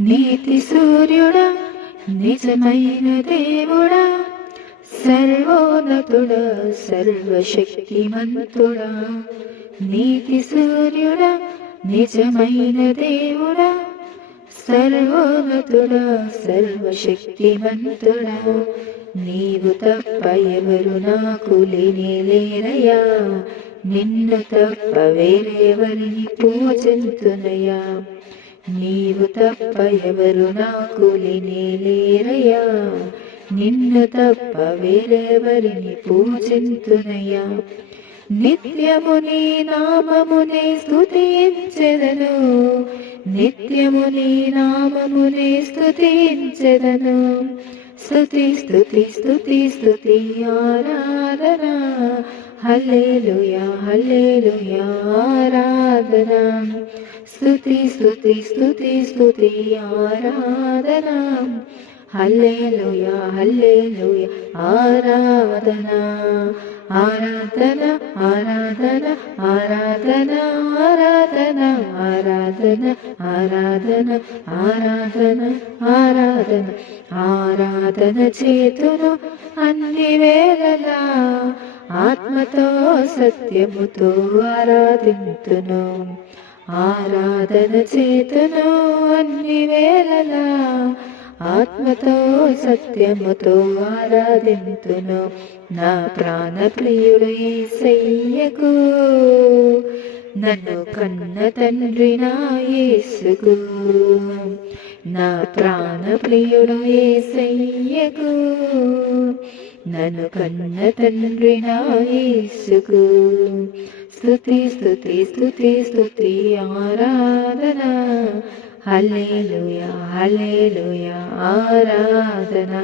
నీతి సూర్యుడా నిజమైన దేవుడా సర్వోన్నతుడా సర్వశక్తిమంతుడా నీతి సూర్యుడా నిజమైన దేవుడా సర్వోన్నతుడా సర్వశక్తిమంతుడా నీవు తప్ప ఎవరు నాకు లేనేలేరయ్యా నిన్ను తప్ప వేరెవరిని పూజింతునయ్యా నీవు తప్ప ఎవరు నాకు లేనేలేరయ్యా నిన్ను తప్ప వేరెవరిని పూజింతునయ్యా నిత్యము నీ నామమునే స్తుతించెదను నిత్యము నీ నామమునే స్తుతించెదను స్తుతి స్తుతి స్తుతి స్తుతి ఆరాధన హల్లెలూయా హల్లెలూయా ఆరాధన స్తుతి స్తుతి స్తుతి స్తుతి ఆరాధన హల్లెలూయా హల్లెలూయా ఆరాధన ఆరాధన ఆరాధన ఆరాధన ఆరాధన ఆరాధన ఆరాధన ఆరాధన ఆరాధన ఆరాధన చేతును అన్ని వేళలా ఆత్మతో సత్యముతో ఆరాధింతును ఆరాధన చేతును అన్ని వేళలా ఆత్మతో సత్యముతో ఆరాధింతును నా ప్రాణ ప్రియుడు యేసయ్యకు నన్ను కన్న తండ్రి నా యేసుకు నా ప్రాణ ప్రియుడు యేసయ్యకు నన్ను కన్న తండ్రి నా యేసుకు స్తుతి స్తుతి స్తుతి స్తుతి ఆరాధన హల్లెలూయా హల్లెలూయా ఆరాధన